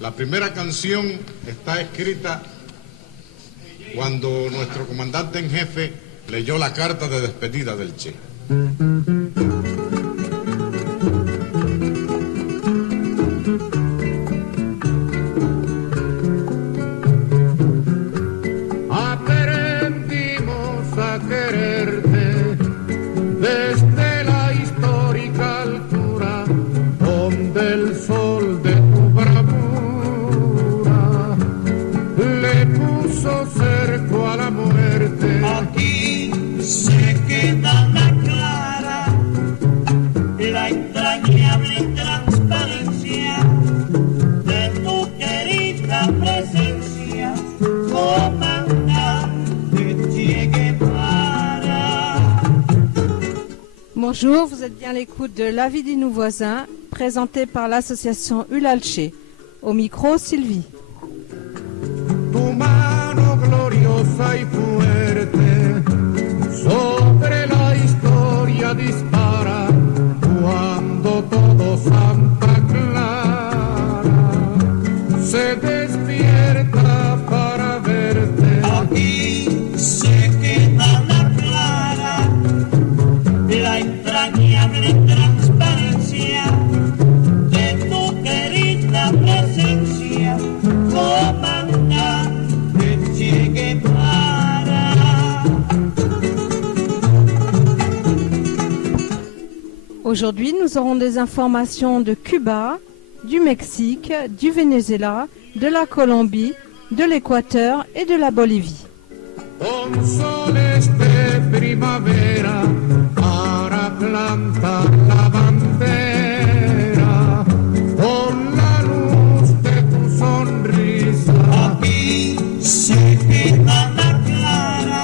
La primera canción está escrita cuando nuestro comandante en jefe leyó la carta de despedida del Che. Aprendimos a quererte desde la histórica altura donde el sol de tu bravura le puso cerco a la muerte. Aquí se queda la clara, la entrañable transparencia de tu querida presencia, comandante Che Guevara. Bonjour, vous êtes bien à l'écoute de La vie des nous voisins, présenté par l'association Ulalche. Au micro, Sylvie. Tu mano gloriosa y fuerte sobre la historia dispara cuando todo Santa Clara se despierta para verte. Aquí se queda la clara, la entrañable transparencia de tu querida presencia, comandante Che Guevara. Aujourd'hui, nous aurons des informations de Cuba, du Mexique, du Venezuela, de la Colombie, de l'Équateur et de la Bolivie. Con soles de primavera para plantar la bandera, con la luz de tu sonrisa. Aquí se queda la clara,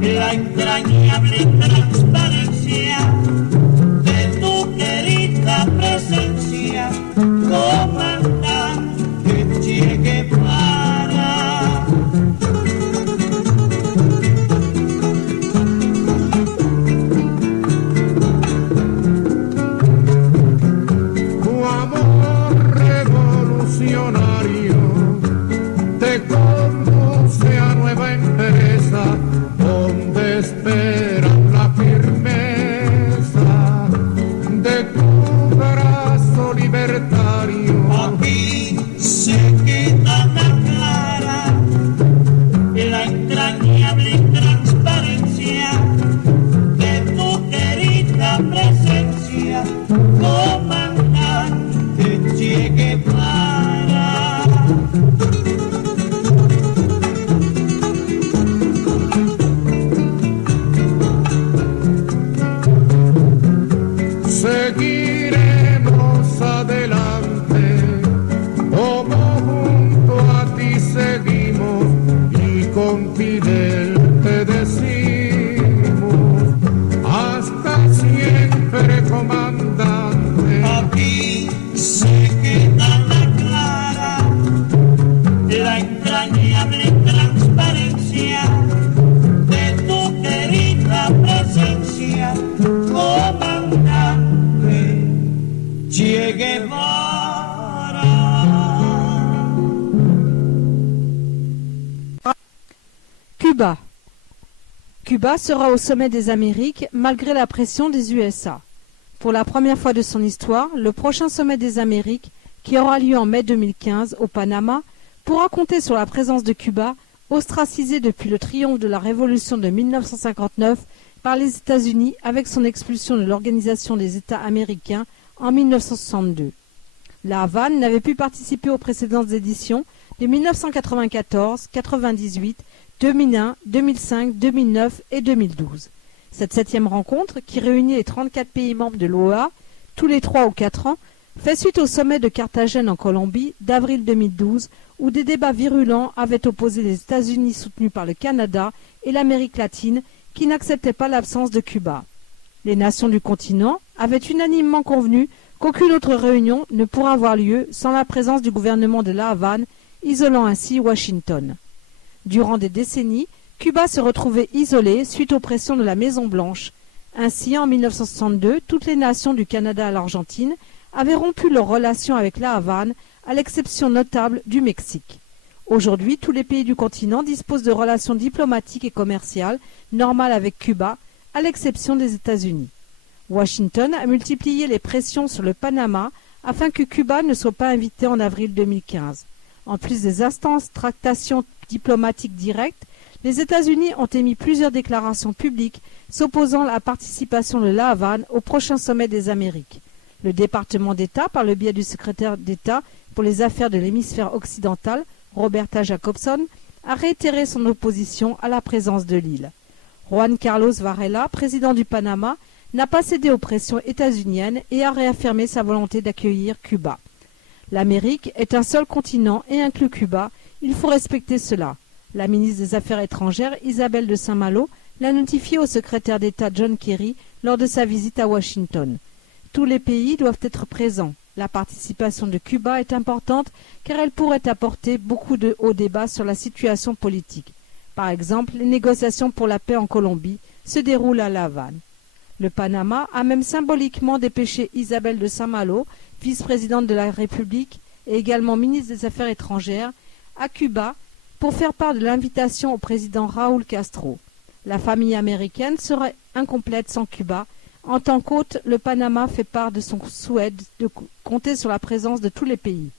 la entrañable transparencia de tu querida presencia, comandante Che Guevara. Tu amor revolucionario te conduce a nueva empresa donde esperan la firmeza de tu brazo libertario. Aquí se queda la clara, la entrañable transparencia de tu querida presencia, comandante Che Guevara. Seguiremos adelante, como junto a ti seguimos y con Fidel te decimos, hasta siempre, comandante. Aquí se queda la clara, la entrañable transparencia de tu querida presencia, comandante Che Guevara. Cuba. Cuba sera au sommet des Amériques malgré la pression des USA. Pour la première fois de son histoire, le prochain sommet des Amériques, qui aura lieu en mai 2015 au Panama, pourra compter sur la présence de Cuba, ostracisé depuis le triomphe de la révolution de 1959 par les États-Unis avec son expulsion de l'Organisation des États américains en 1962. La Havane n'avait pu participer aux précédentes éditions de 1994, 98, 2001, 2005, 2009 et 2012. Cette 7e rencontre, qui réunit les 34 pays membres de l'OEA, tous les 3 ou 4 ans, fait suite au sommet de Carthagène en Colombie d'avril 2012, où des débats virulents avaient opposé les États-Unis soutenus par le Canada et l'Amérique latine, qui n'acceptaient pas l'absence de Cuba. Les nations du continent avaient unanimement convenu qu'aucune autre réunion ne pourra avoir lieu sans la présence du gouvernement de La Havane, isolant ainsi Washington. Durant des décennies, Cuba se retrouvait isolée suite aux pressions de la Maison-Blanche. Ainsi, en 1962, toutes les nations du Canada à l'Argentine avaient rompu leurs relations avec La Havane à l'exception notable du Mexique. Aujourd'hui, tous les pays du continent disposent de relations diplomatiques et commerciales normales avec Cuba, à l'exception des États-Unis. Washington a multiplié les pressions sur le Panama afin que Cuba ne soit pas invité en avril 2015. En plus des instances tractations diplomatiques directes, les États-Unis ont émis plusieurs déclarations publiques s'opposant à la participation de La Havane au prochain sommet des Amériques. Le département d'État, par le biais du secrétaire d'État pour les affaires de l'hémisphère occidental, Roberta Jacobson, a réitéré son opposition à la présence de l'île. Juan Carlos Varela, président du Panama, n'a pas cédé aux pressions états-uniennes et a réaffirmé sa volonté d'accueillir Cuba. L'Amérique est un seul continent et inclut Cuba, il faut respecter cela. La ministre des Affaires étrangères, Isabel de Saint-Malo, l'a notifié au secrétaire d'État John Kerry lors de sa visite à Washington. Tous les pays doivent être présents. La participation de Cuba est importante car elle pourrait apporter beaucoup au débat sur la situation politique. Par exemple, les négociations pour la paix en Colombie se déroulent à La Havane. Le Panama a même symboliquement dépêché Isabel de Saint-Malo, vice-présidente de la République et également ministre des Affaires étrangères, à Cuba pour faire part de l'invitation au président Raúl Castro. La famille américaine serait incomplète sans Cuba. En tant qu'hôte, le Panama fait part de son souhait de compter sur la présence de tous les pays.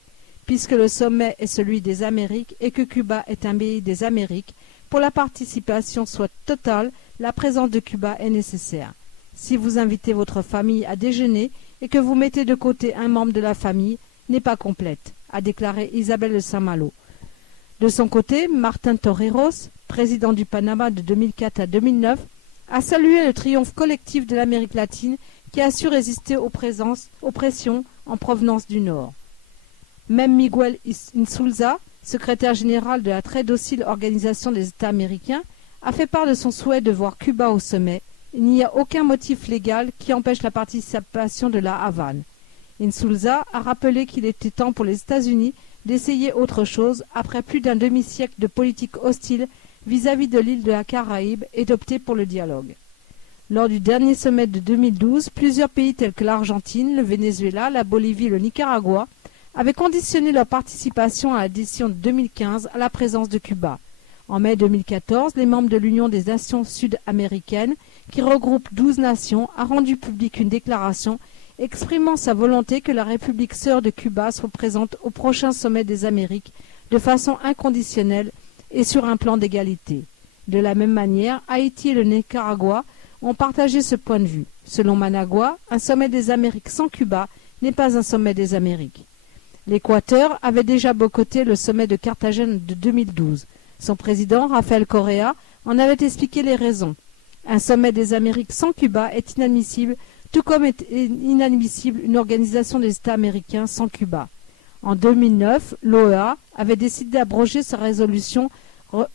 Puisque le sommet est celui des Amériques et que Cuba est un pays des Amériques, pour la participation soit totale, la présence de Cuba est nécessaire. Si vous invitez votre famille à déjeuner et que vous mettez de côté un membre de la famille, n'est pas complète, a déclaré Isabel de Saint-Malo. De son côté, Martin Torrijos, président du Panama de 2004 à 2009, a salué le triomphe collectif de l'Amérique latine qui a su résister aux pressions en provenance du Nord. Même Miguel Insulza, secrétaire général de la très docile Organisation des États américains, a fait part de son souhait de voir Cuba au sommet. Il n'y a aucun motif légal qui empêche la participation de La Havane. Insulza a rappelé qu'il était temps pour les États-Unis d'essayer autre chose après plus d'un demi-siècle de politique hostile vis-à-vis de l'île de la Caraïbe et d'opter pour le dialogue. Lors du dernier sommet de 2012, plusieurs pays tels que l'Argentine, le Venezuela, la Bolivie et le Nicaragua avaient conditionné leur participation à l'édition de 2015 à la présence de Cuba. En mai 2014, les membres de l'Union des Nations sud-américaines, qui regroupe 12 nations, a rendu publique une déclaration exprimant sa volonté que la République sœur de Cuba soit présente au prochain sommet des Amériques de façon inconditionnelle et sur un plan d'égalité. De la même manière, Haïti et le Nicaragua ont partagé ce point de vue. Selon Managua, un sommet des Amériques sans Cuba n'est pas un sommet des Amériques. L'Équateur avait déjà boycotté le sommet de Carthagène de 2012. Son président, Rafael Correa, en avait expliqué les raisons. Un sommet des Amériques sans Cuba est inadmissible, tout comme est inadmissible une organisation des États américains sans Cuba. En 2009, l'OEA avait décidé d'abroger sa résolution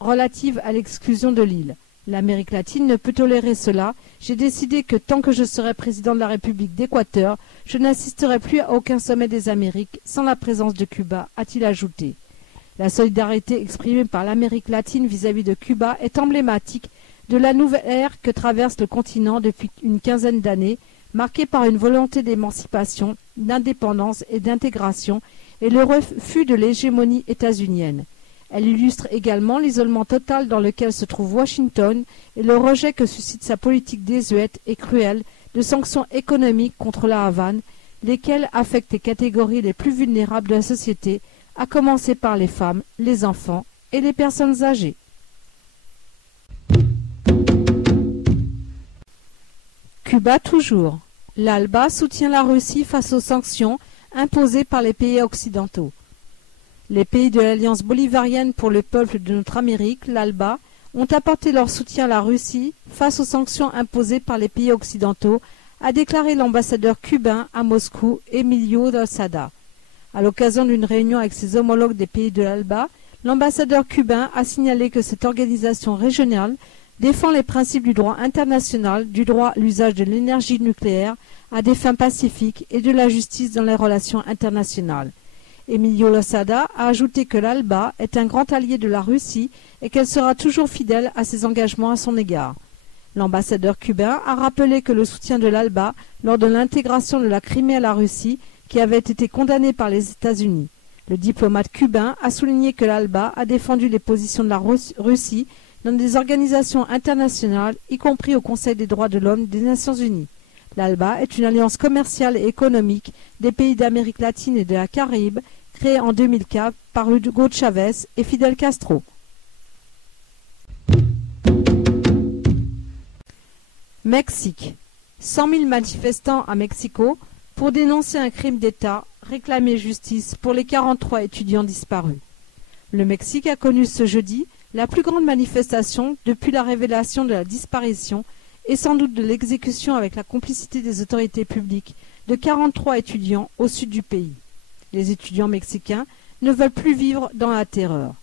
relative à l'exclusion de l'île. L'Amérique latine ne peut tolérer cela. J'ai décidé que tant que je serai président de la République d'Équateur, je n'assisterai plus à aucun sommet des Amériques sans la présence de Cuba, a-t-il ajouté. La solidarité exprimée par l'Amérique latine vis-à-vis de Cuba est emblématique de la nouvelle ère que traverse le continent depuis une quinzaine d'années, marquée par une volonté d'émancipation, d'indépendance et d'intégration et le refus de l'hégémonie états-unienne. Elle illustre également l'isolement total dans lequel se trouve Washington et le rejet que suscite sa politique désuète et cruelle de sanctions économiques contre la Havane, lesquelles affectent les catégories les plus vulnérables de la société, à commencer par les femmes, les enfants et les personnes âgées. Cuba toujours. L'ALBA soutient la Russie face aux sanctions imposées par les pays occidentaux. Les pays de l'Alliance bolivarienne pour le peuple de notre Amérique, l'ALBA, ont apporté leur soutien à la Russie face aux sanctions imposées par les pays occidentaux, a déclaré l'ambassadeur cubain à Moscou, Emilio Losada. À l'occasion d'une réunion avec ses homologues des pays de l'ALBA, l'ambassadeur cubain a signalé que cette organisation régionale défend les principes du droit international, du droit à l'usage de l'énergie nucléaire à des fins pacifiques et de la justice dans les relations internationales. Emilio Losada a ajouté que l'ALBA est un grand allié de la Russie et qu'elle sera toujours fidèle à ses engagements à son égard. L'ambassadeur cubain a rappelé que le soutien de l'ALBA lors de l'intégration de la Crimée à la Russie, qui avait été condamnée par les États-Unis. Le diplomate cubain a souligné que l'ALBA a défendu les positions de la Russie dans des organisations internationales, y compris au Conseil des droits de l'homme des Nations Unies. L'ALBA est une alliance commerciale et économique des pays d'Amérique latine et de la Caraïbe, créée en 2004 par Hugo Chavez et Fidel Castro. Mexique. 100 000 manifestants à Mexico pour dénoncer un crime d'État, réclamer justice pour les 43 étudiants disparus. Le Mexique a connu ce jeudi la plus grande manifestation depuis la révélation de la disparition et sans doute de l'exécution avec la complicité des autorités publiques de 43 étudiants au sud du pays. Les étudiants mexicains ne veulent plus vivre dans la terreur.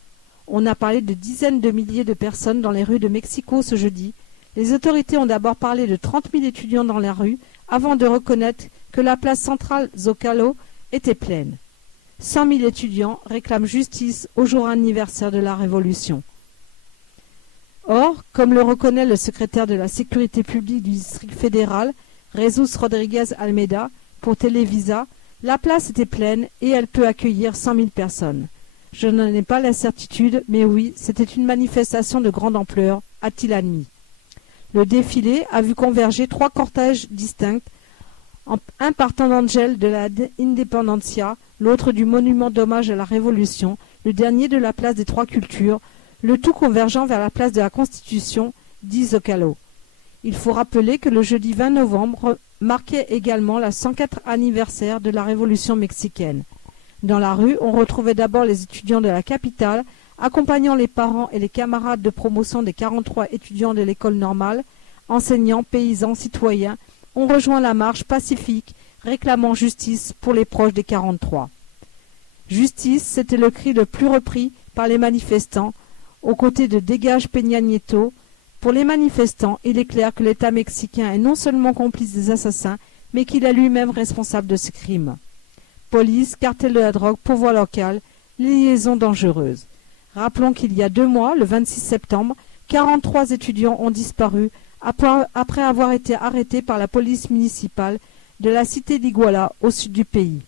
On a parlé de dizaines de milliers de personnes dans les rues de Mexico ce jeudi. Les autorités ont d'abord parlé de 30 000 étudiants dans la rue avant de reconnaître que la place centrale Zócalo était pleine. 100 000 étudiants réclament justice au jour anniversaire de la Révolution. Or, comme le reconnaît le secrétaire de la sécurité publique du district fédéral, Jesus Rodríguez Almeida, pour Televisa, la place était pleine et elle peut accueillir 100 000 personnes. Je n'en ai pas la certitude, mais oui, c'était une manifestation de grande ampleur, a-t-il admis. Le défilé a vu converger 3 cortèges distincts, un partant d'Angel de la Independencia, l'autre du monument d'hommage à la Révolution, le dernier de la place des 3 cultures, le tout convergeant vers la place de la Constitution, dit Zócalo. Il faut rappeler que le jeudi 20 novembre marquait également la 104e anniversaire de la Révolution mexicaine. Dans la rue, on retrouvait d'abord les étudiants de la capitale, accompagnant les parents et les camarades de promotion des 43 étudiants de l'école normale, enseignants, paysans, citoyens, ont rejoint la marche pacifique réclamant justice pour les proches des 43. Justice, c'était le cri le plus repris par les manifestants, aux côtés de Dégage Peña Nieto. Pour les manifestants, il est clair que l'État mexicain est non seulement complice des assassins, mais qu'il est lui-même responsable de ces crimes. Police, cartel de la drogue, pourvoi local, liaisons dangereuses. Rappelons qu'il y a 2 mois, le 26 septembre, 43 étudiants ont disparu après avoir été arrêtés par la police municipale de la cité d'Iguala, au sud du pays.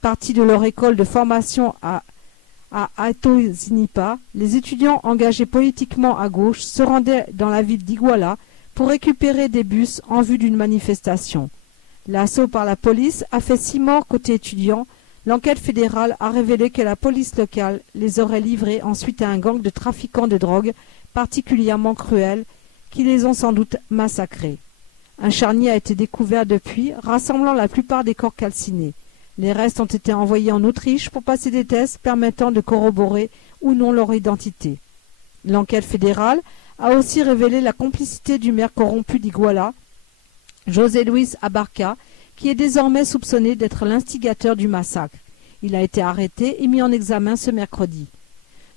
Partis de leur école de formation à Ayotzinapa, les étudiants engagés politiquement à gauche se rendaient dans la ville d'Iguala pour récupérer des bus en vue d'une manifestation. L'assaut par la police a fait 6 morts côté étudiants. L'enquête fédérale a révélé que la police locale les aurait livrés ensuite à un gang de trafiquants de drogue particulièrement cruels qui les ont sans doute massacrés. Un charnier a été découvert depuis, rassemblant la plupart des corps calcinés. Les restes ont été envoyés en Autriche pour passer des tests permettant de corroborer ou non leur identité. L'enquête fédérale a aussi révélé la complicité du maire corrompu d'Iguala, José Luis Abarca, qui est désormais soupçonné d'être l'instigateur du massacre. Il a été arrêté et mis en examen ce mercredi.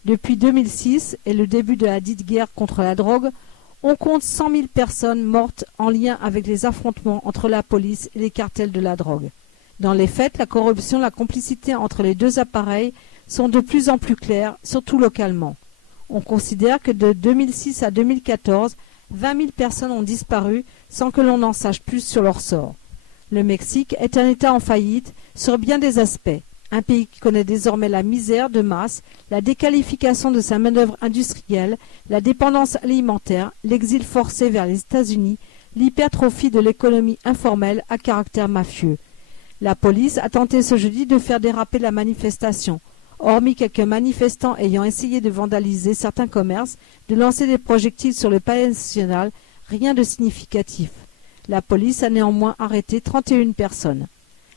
Depuis 2006 et le début de la dite guerre contre la drogue, on compte 100 000 personnes mortes en lien avec les affrontements entre la police et les cartels de la drogue. Dans les faits, la corruption, la complicité entre les 2 appareils sont de plus en plus claires, surtout localement. On considère que de 2006 à 2014, 20 000 personnes ont disparu sans que l'on en sache plus sur leur sort. Le Mexique est un État en faillite sur bien des aspects. Un pays qui connaît désormais la misère de masse, la déqualification de sa main-d'œuvre industrielle, la dépendance alimentaire, l'exil forcé vers les États-Unis, l'hypertrophie de l'économie informelle à caractère mafieux. La police a tenté ce jeudi de faire déraper la manifestation. Hormis quelques manifestants ayant essayé de vandaliser certains commerces, de lancer des projectiles sur le palais national, rien de significatif. La police a néanmoins arrêté 31 personnes.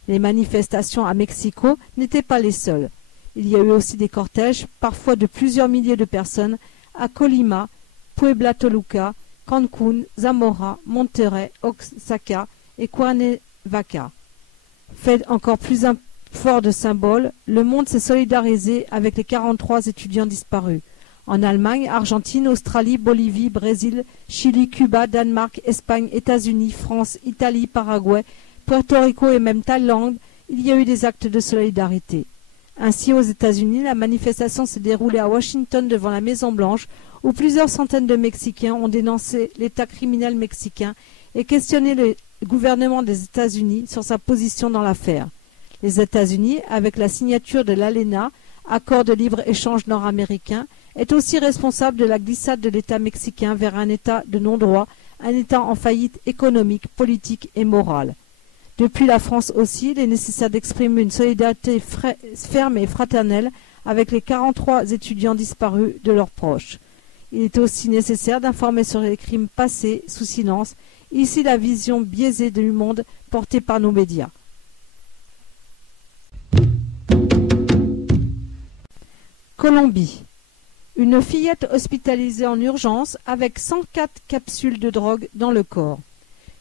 Les manifestations à Mexico n'étaient pas les seules. Il y a eu aussi des cortèges, parfois de plusieurs milliers de personnes, à Colima, Puebla Toluca, Cancún, Zamora, Monterrey, Oaxaca et Cuernavaca. Fait encore plus fort de symbole, le monde s'est solidarisé avec les 43 étudiants disparus. En Allemagne, Argentine, Australie, Bolivie, Brésil, Chili, Cuba, Danemark, Espagne, États-Unis, France, Italie, Paraguay, Puerto Rico et même Thaïlande, il y a eu des actes de solidarité. Ainsi, aux États-Unis, la manifestation s'est déroulée à Washington devant la Maison-Blanche, où plusieurs centaines de Mexicains ont dénoncé l'État criminel mexicain et questionné le gouvernement des États-Unis sur sa position dans l'affaire. Les États-Unis, avec la signature de l'ALENA, accord de libre-échange nord-américain, est aussi responsable de la glissade de l'État mexicain vers un État de non-droit, un État en faillite économique, politique et morale. Depuis la France aussi, il est nécessaire d'exprimer une solidarité ferme et fraternelle avec les 43 étudiants disparus de leurs proches. Il est aussi nécessaire d'informer sur les crimes passés sous silence, ici la vision biaisée du monde portée par nos médias. Colombie. Une fillette hospitalisée en urgence avec 104 capsules de drogue dans le corps.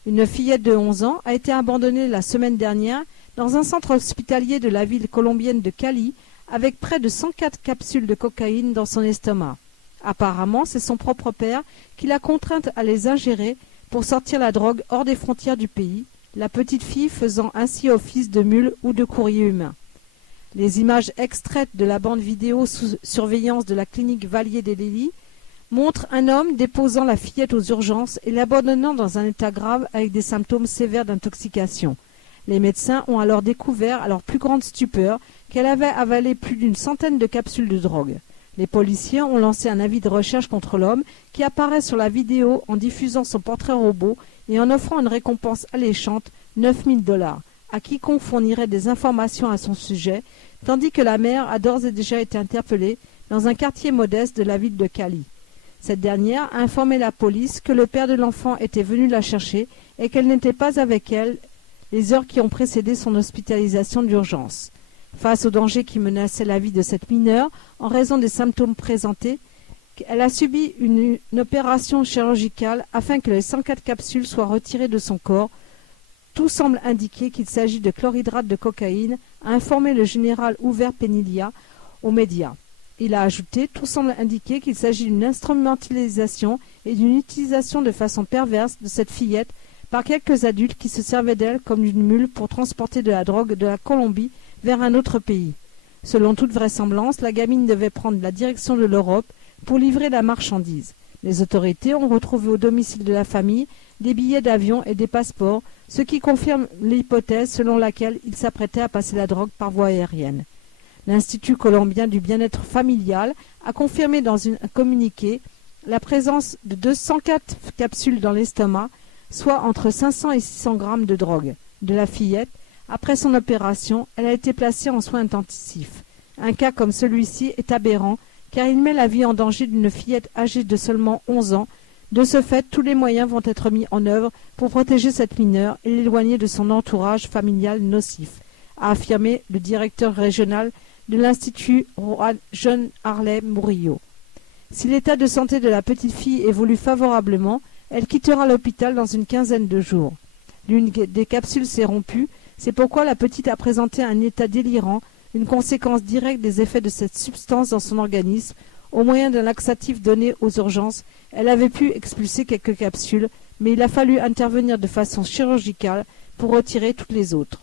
Une fillette de 11 ans a été abandonnée la semaine dernière dans un centre hospitalier de la ville colombienne de Cali avec près de 104 capsules de cocaïne dans son estomac. Apparemment, c'est son propre père qui l'a contrainte à les ingérer pour sortir la drogue hors des frontières du pays, la petite fille faisant ainsi office de mule ou de courrier humain. Les images extraites de la bande vidéo sous surveillance de la clinique Valier des Lilies montrent un homme déposant la fillette aux urgences et l'abandonnant dans un état grave avec des symptômes sévères d'intoxication. Les médecins ont alors découvert, à leur plus grande stupeur, qu'elle avait avalé plus d'une centaine de capsules de drogue. Les policiers ont lancé un avis de recherche contre l'homme qui apparaît sur la vidéo en diffusant son portrait robot et en offrant une récompense alléchante, 9 000 $, à quiconque fournirait des informations à son sujet, tandis que la mère a d'ores et déjà été interpellée dans un quartier modeste de la ville de Cali. Cette dernière a informé la police que le père de l'enfant était venu la chercher et qu'elle n'était pas avec elle les heures qui ont précédé son hospitalisation d'urgence. Face au danger qui menaçait la vie de cette mineure, en raison des symptômes présentés, elle a subi une opération chirurgicale afin que les 104 capsules soient retirées de son corps. Tout semble indiquer qu'il s'agit de chlorhydrate de cocaïne, a informé le général Hoover Penilla aux médias. Il a ajouté « Tout semble indiquer qu'il s'agit d'une instrumentalisation et d'une utilisation de façon perverse de cette fillette par quelques adultes qui se servaient d'elle comme d'une mule pour transporter de la drogue de la Colombie vers un autre pays. Selon toute vraisemblance, la gamine devait prendre la direction de l'Europe pour livrer la marchandise. Les autorités ont retrouvé au domicile de la famille des billets d'avion et des passeports, ce qui confirme l'hypothèse selon laquelle il s'apprêtait à passer la drogue par voie aérienne. L'Institut colombien du bien-être familial a confirmé dans un communiqué la présence de 204 capsules dans l'estomac, soit entre 500 et 600 grammes de drogue. De la fillette, après son opération, elle a été placée en soins intensifs. Un cas comme celui-ci est aberrant, car il met la vie en danger d'une fillette âgée de seulement 11 ans. De ce fait, tous les moyens vont être mis en œuvre pour protéger cette mineure et l'éloigner de son entourage familial nocif, a affirmé le directeur régional de l'Institut John Harley Murillo. Si l'état de santé de la petite fille évolue favorablement, elle quittera l'hôpital dans une quinzaine de jours. L'une des capsules s'est rompue, c'est pourquoi la petite a présenté un état délirant, une conséquence directe des effets de cette substance dans son organisme. Au moyen d'un laxatif donné aux urgences, elle avait pu expulser quelques capsules, mais il a fallu intervenir de façon chirurgicale pour retirer toutes les autres.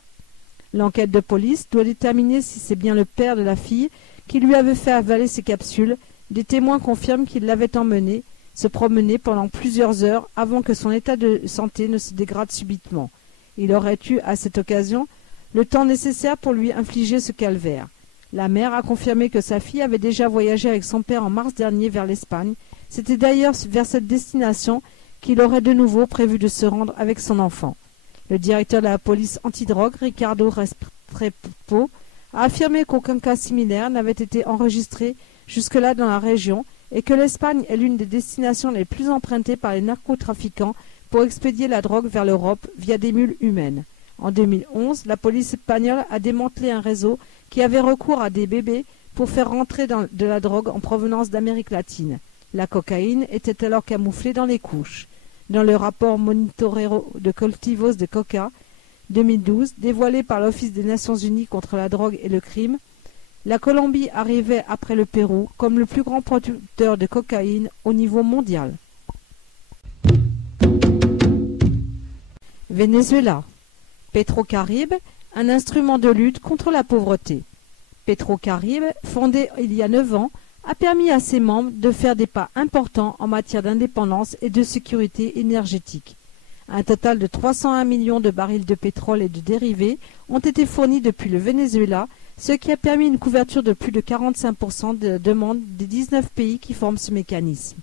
L'enquête de police doit déterminer si c'est bien le père de la fille qui lui avait fait avaler ces capsules. Des témoins confirment qu'il l'avait emmenée se promener pendant plusieurs heures avant que son état de santé ne se dégrade subitement. Il aurait eu, à cette occasion, le temps nécessaire pour lui infliger ce calvaire. La mère a confirmé que sa fille avait déjà voyagé avec son père en mars dernier vers l'Espagne. C'était d'ailleurs vers cette destination qu'il aurait de nouveau prévu de se rendre avec son enfant. Le directeur de la police antidrogue, Ricardo Restrepo, a affirmé qu'aucun cas similaire n'avait été enregistré jusque-là dans la région et que l'Espagne est l'une des destinations les plus empruntées par les narcotrafiquants pour expédier la drogue vers l'Europe via des mules humaines. En 2011, la police espagnole a démantelé un réseau qui avait recours à des bébés pour faire rentrer de la drogue en provenance d'Amérique latine. La cocaïne était alors camouflée dans les couches. Dans le rapport Monitorero de Cultivos de Coca 2012, dévoilé par l'Office des Nations Unies contre la drogue et le crime, la Colombie arrivait après le Pérou comme le plus grand producteur de cocaïne au niveau mondial. Venezuela. Petrocaribe, un instrument de lutte contre la pauvreté. Petrocaribe, fondé il y a 9 ans, a permis à ses membres de faire des pas importants en matière d'indépendance et de sécurité énergétique. Un total de 301 millions de barils de pétrole et de dérivés ont été fournis depuis le Venezuela, ce qui a permis une couverture de plus de 45% de la demande des 19 pays qui forment ce mécanisme.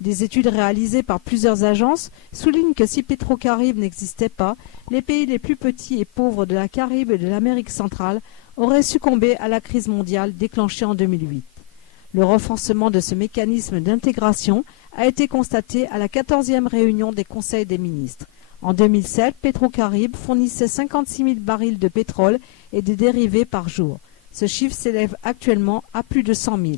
Des études réalisées par plusieurs agences soulignent que si Petrocaribe n'existait pas, les pays les plus petits et pauvres de la Caraïbe et de l'Amérique centrale auraient succombé à la crise mondiale déclenchée en 2008. Le renforcement de ce mécanisme d'intégration a été constaté à la 14e réunion des conseils des ministres. En 2007, Petrocaribe fournissait 56 000 barils de pétrole et de dérivés par jour. Ce chiffre s'élève actuellement à plus de 100 000.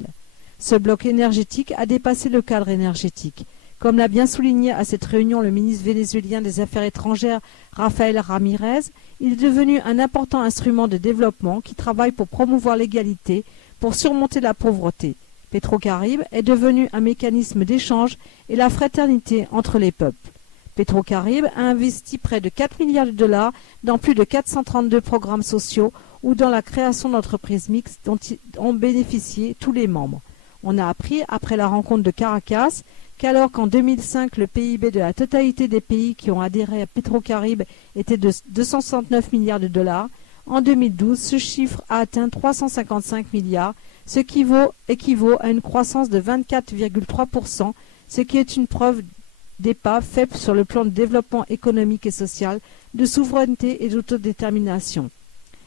Ce bloc énergétique a dépassé le cadre énergétique. Comme l'a bien souligné à cette réunion le ministre vénézuélien des Affaires étrangères, Rafael Ramirez, il est devenu un important instrument de développement qui travaille pour promouvoir l'égalité, pour surmonter la pauvreté. Petrocaribe est devenu un mécanisme d'échange et la fraternité entre les peuples. Petrocaribe a investi près de 4 milliards de dollars dans plus de 432 programmes sociaux ou dans la création d'entreprises mixtes dont ont bénéficié tous les membres. On a appris, après la rencontre de Caracas, qu'alors qu'en 2005, le PIB de la totalité des pays qui ont adhéré à Petrocaribe était de 269 milliards de dollars, en 2012, ce chiffre a atteint 355 milliards, ce qui équivaut à une croissance de 24,3%, ce qui est une preuve des pas faits sur le plan de développement économique et social, de souveraineté et d'autodétermination.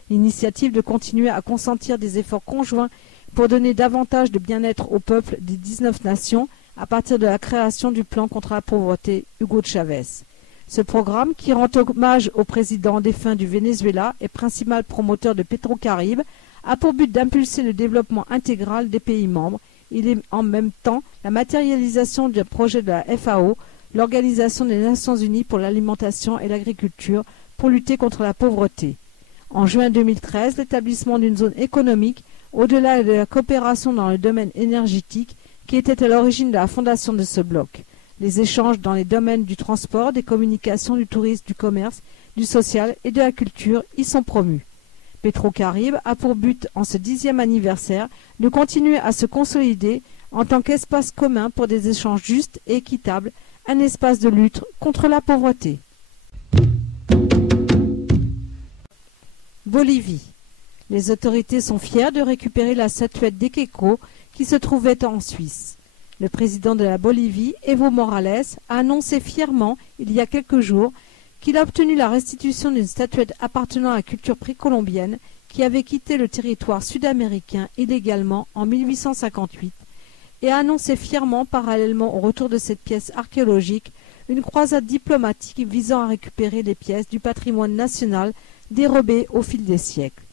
L'initiative de continuer à consentir des efforts conjoints pour donner davantage de bien-être au peuple des 19 nations à partir de la création du plan contre la pauvreté Hugo Chavez. Ce programme, qui rend hommage au président défunt du Venezuela et principal promoteur de Petrocaribe, a pour but d'impulser le développement intégral des pays membres. Il est en même temps la matérialisation d'un projet de la FAO, l'Organisation des Nations Unies pour l'alimentation et l'agriculture, pour lutter contre la pauvreté. En juin 2013, l'établissement d'une zone économique, au-delà de la coopération dans le domaine énergétique, qui était à l'origine de la fondation de ce bloc. Les échanges dans les domaines du transport, des communications, du tourisme, du commerce, du social et de la culture y sont promus. Petrocaribe a pour but, en ce 10e anniversaire, de continuer à se consolider en tant qu'espace commun pour des échanges justes et équitables, un espace de lutte contre la pauvreté. Bolivie. Les autorités sont fières de récupérer la statuette d'Ekeko qui se trouvait en Suisse. Le président de la Bolivie, Evo Morales, a annoncé fièrement, il y a quelques jours, qu'il a obtenu la restitution d'une statuette appartenant à la culture précolombienne qui avait quitté le territoire sud-américain illégalement en 1858 et a annoncé fièrement, parallèlement au retour de cette pièce archéologique, une croisade diplomatique visant à récupérer les pièces du patrimoine national dérobées au fil des siècles.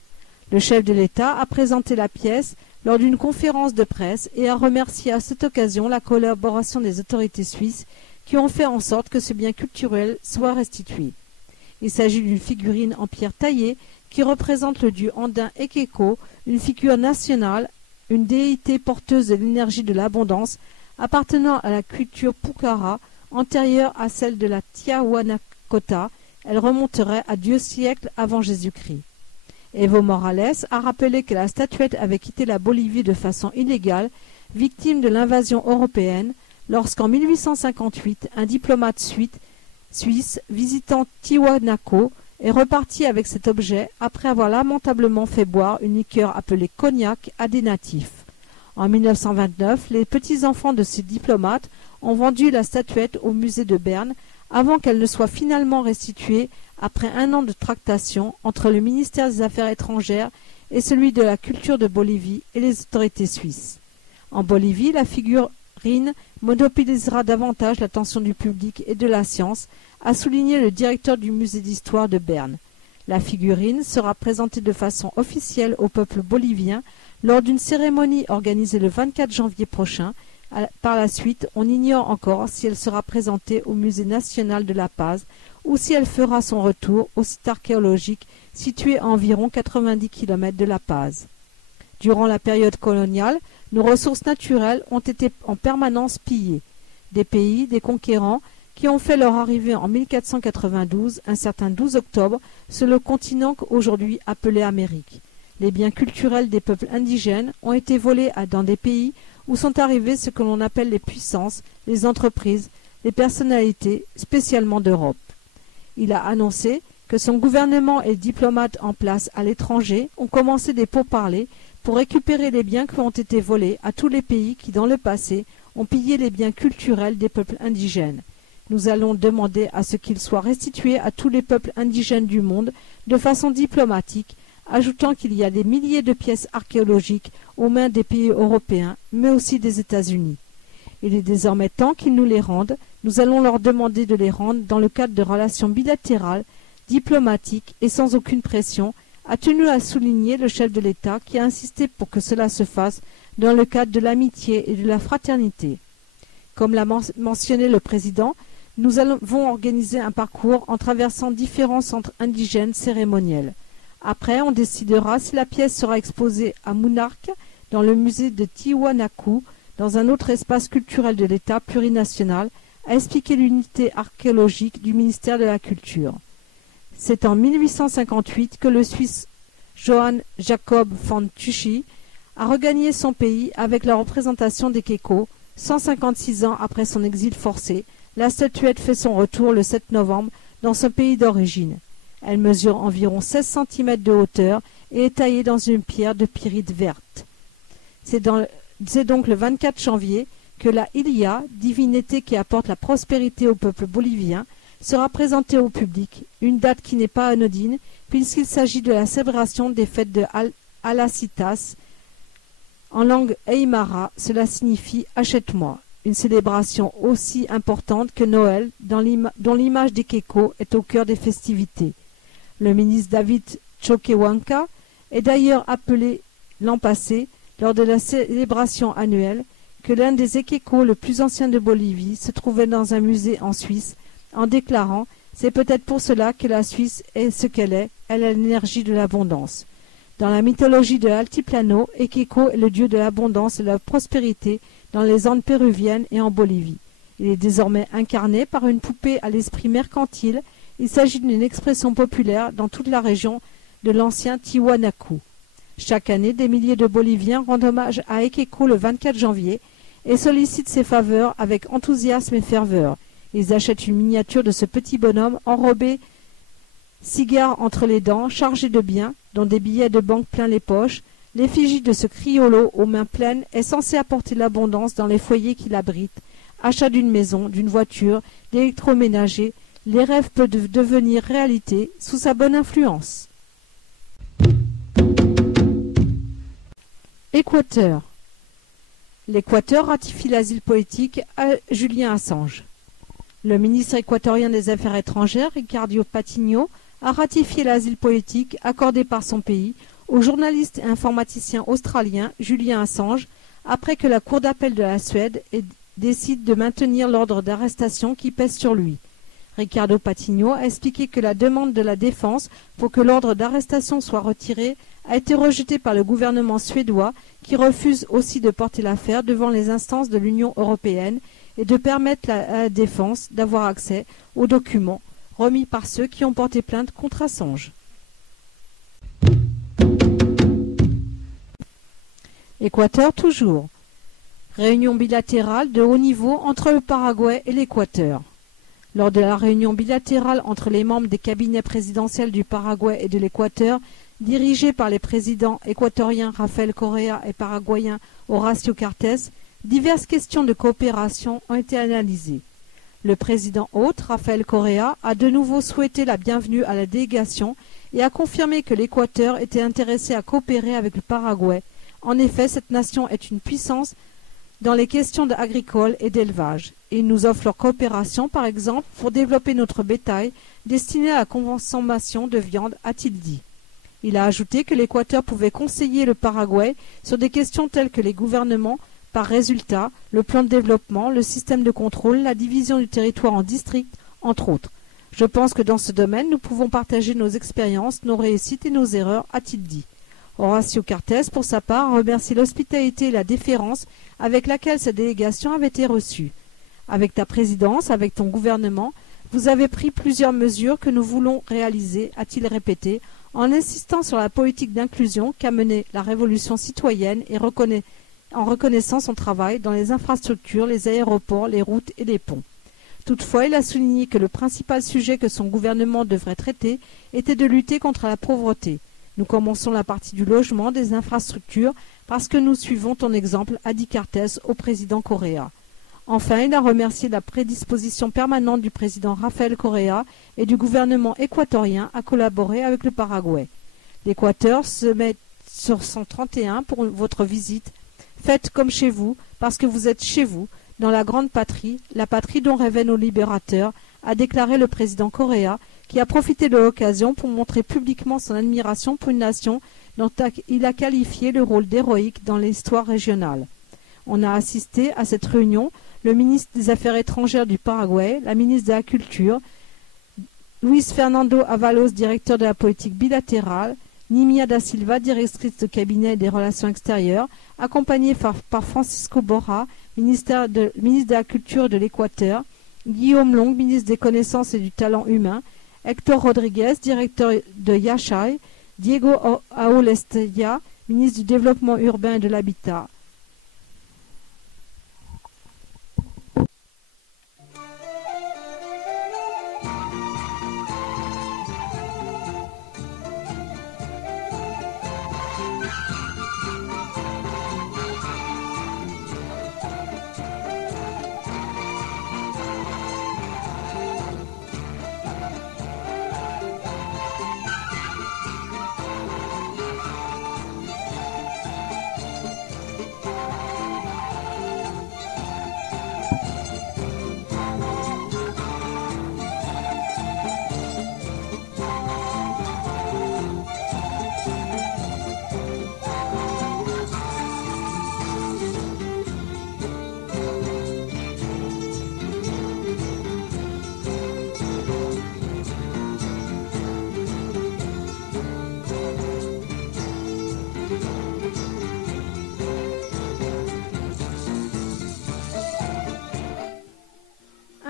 Le chef de l'État a présenté la pièce lors d'une conférence de presse et a remercié à cette occasion la collaboration des autorités suisses qui ont fait en sorte que ce bien culturel soit restitué. Il s'agit d'une figurine en pierre taillée qui représente le dieu andin Ekeko, une figure nationale, une déité porteuse de l'énergie de l'abondance, appartenant à la culture Pucara, antérieure à celle de la Tiahuanacota. Elle remonterait à 2 siècles avant Jésus-Christ. Evo Morales a rappelé que la statuette avait quitté la Bolivie de façon illégale, victime de l'invasion européenne, lorsqu'en 1858, un diplomate suisse visitant Tiwanaku est reparti avec cet objet après avoir lamentablement fait boire une liqueur appelée cognac à des natifs. En 1929, les petits-enfants de ce diplomate ont vendu la statuette au musée de Berne avant qu'elle ne soit finalement restituée après 1 an de tractation entre le ministère des Affaires étrangères et celui de la culture de Bolivie et les autorités suisses. En Bolivie, la figurine monopolisera davantage l'attention du public et de la science, a souligné le directeur du musée d'histoire de Berne. La figurine sera présentée de façon officielle au peuple bolivien lors d'une cérémonie organisée le 24 janvier prochain. Par la suite, on ignore encore si elle sera présentée au musée national de La Paz ou si elle fera son retour au site archéologique situé à environ 90 km de La Paz. Durant la période coloniale, nos ressources naturelles ont été en permanence pillées. Des pays, des conquérants, qui ont fait leur arrivée en 1492, un certain 12 octobre, sur le continent aujourd'hui appelé Amérique. Les biens culturels des peuples indigènes ont été volés dans des pays où sont arrivés ce que l'on appelle les puissances, les entreprises, les personnalités, spécialement d'Europe. Il a annoncé que son gouvernement et les diplomates en place à l'étranger ont commencé des pourparlers pour récupérer les biens qui ont été volés à tous les pays qui, dans le passé, ont pillé les biens culturels des peuples indigènes. Nous allons demander à ce qu'ils soient restitués à tous les peuples indigènes du monde de façon diplomatique, ajoutant qu'il y a des milliers de pièces archéologiques aux mains des pays européens, mais aussi des États-Unis. Il est désormais temps qu'ils nous les rendent. Nous allons leur demander de les rendre dans le cadre de relations bilatérales, diplomatiques et sans aucune pression, a tenu à souligner le chef de l'État qui a insisté pour que cela se fasse dans le cadre de l'amitié et de la fraternité. Comme l'a mentionné le président, nous avons organisé un parcours en traversant différents centres indigènes cérémoniels. Après, on décidera si la pièce sera exposée à Munark, dans le musée de Tiwanaku, dans un autre espace culturel de l'État plurinational, a expliqué l'unité archéologique du ministère de la Culture. C'est en 1858 que le Suisse Johann Jacob von Tuchy a regagné son pays avec la représentation des Keko. 156 ans après son exil forcé, la statuette fait son retour le 7 novembre dans son pays d'origine. Elle mesure environ 16 cm de hauteur et est taillée dans une pierre de pyrite verte. C'est donc le 24 janvier que la Ilia, divinité qui apporte la prospérité au peuple bolivien, sera présentée au public, une date qui n'est pas anodine puisqu'il s'agit de la célébration des fêtes de Alacitas. En langue aymara, cela signifie « achète-moi », une célébration aussi importante que Noël, dont l'image des Keko est au cœur des festivités. Le ministre David Choquehuanca est d'ailleurs appelé l'an passé, lors de la célébration annuelle, que l'un des Ekeko le plus ancien de Bolivie se trouvait dans un musée en Suisse, en déclarant « C'est peut-être pour cela que la Suisse est ce qu'elle est, elle a l'énergie de l'abondance ». Dans la mythologie de l'Altiplano, Ekeko est le dieu de l'abondance et de la prospérité dans les Andes péruviennes et en Bolivie. Il est désormais incarné par une poupée à l'esprit mercantile. Il s'agit d'une expression populaire dans toute la région de l'ancien Tiwanaku. Chaque année, des milliers de Boliviens rendent hommage à Ekeko le 24 janvier et sollicitent ses faveurs avec enthousiasme et ferveur. Ils achètent une miniature de ce petit bonhomme enrobé, cigare entre les dents, chargé de biens, dont des billets de banque plein les poches. L'effigie de ce criollo aux mains pleines est censée apporter l'abondance dans les foyers qui l'abritent. Achat d'une maison, d'une voiture, d'électroménager, les rêves peuvent devenir réalité sous sa bonne influence. Équateur. L'Équateur ratifie l'asile politique à Julian Assange. Le ministre équatorien des Affaires étrangères, Ricardo Patinho, a ratifié l'asile politique accordé par son pays au journaliste et informaticien australien Julian Assange après que la Cour d'appel de la Suède décide de maintenir l'ordre d'arrestation qui pèse sur lui. Ricardo Patinho a expliqué que la demande de la défense pour que l'ordre d'arrestation soit retiré a été rejetée par le gouvernement suédois qui refuse aussi de porter l'affaire devant les instances de l'Union européenne et de permettre à la défense d'avoir accès aux documents remis par ceux qui ont porté plainte contre Assange. Équateur toujours. Réunion bilatérale de haut niveau entre le Paraguay et l'Équateur. Lors de la réunion bilatérale entre les membres des cabinets présidentiels du Paraguay et de l'Équateur, dirigés par les présidents équatoriens Rafael Correa et paraguayen Horacio Cartes, diverses questions de coopération ont été analysées. Le président hôte, Rafael Correa, a de nouveau souhaité la bienvenue à la délégation et a confirmé que l'Équateur était intéressé à coopérer avec le Paraguay. En effet, cette nation est une puissance dans les questions agricoles et d'élevage. Ils nous offrent leur coopération, par exemple, pour développer notre bétail destiné à la consommation de viande, a-t-il dit. Il a ajouté que l'Équateur pouvait conseiller le Paraguay sur des questions telles que les gouvernements par résultat, le plan de développement, le système de contrôle, la division du territoire en districts, entre autres. Je pense que dans ce domaine, nous pouvons partager nos expériences, nos réussites et nos erreurs, a-t-il dit. Horacio Cartes, pour sa part, a remercié l'hospitalité et la déférence avec laquelle cette délégation avait été reçue. Avec ta présidence, avec ton gouvernement, vous avez pris plusieurs mesures que nous voulons réaliser, a-t-il répété, en insistant sur la politique d'inclusion qu'a menée la révolution citoyenne et en reconnaissant son travail dans les infrastructures, les aéroports, les routes et les ponts. Toutefois, il a souligné que le principal sujet que son gouvernement devrait traiter était de lutter contre la pauvreté. Nous commençons la partie du logement, des infrastructures, parce que nous suivons ton exemple, a dit Cartes au président Correa. Enfin, il a remercié la prédisposition permanente du président Rafael Correa et du gouvernement équatorien à collaborer avec le Paraguay. L'Équateur se met sur 131 pour votre visite. Faites comme chez vous, parce que vous êtes chez vous, dans la grande patrie, la patrie dont rêvaient nos libérateurs, a déclaré le président Correa, qui a profité de l'occasion pour montrer publiquement son admiration pour une nation dont il a qualifié le rôle d'héroïque dans l'histoire régionale. On a assisté à cette réunion le ministre des Affaires étrangères du Paraguay, la ministre de la Culture, Luis Fernando Avalos, directeur de la politique bilatérale, Nimia da Silva, directrice de cabinet des relations extérieures, accompagnée par Francisco Borja, ministre de la Culture de l'Équateur, Guillaume Long, ministre des Connaissances et du Talent humain, Héctor Rodriguez, directeur de Yachay, Diego Aulestella, ministre du Développement urbain et de l'Habitat.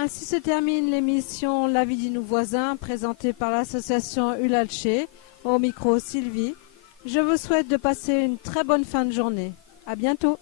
Ainsi se termine l'émission La vie de nos voisins, présentée par l'association Ulalché, au micro Sylvie. Je vous souhaite de passer une très bonne fin de journée. À bientôt.